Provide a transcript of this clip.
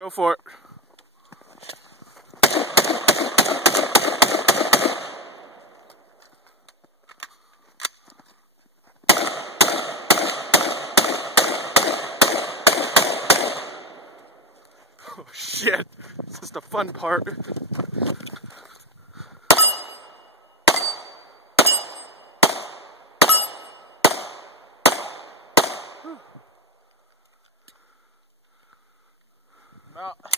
Go for it. Oh shit, this is the fun part. About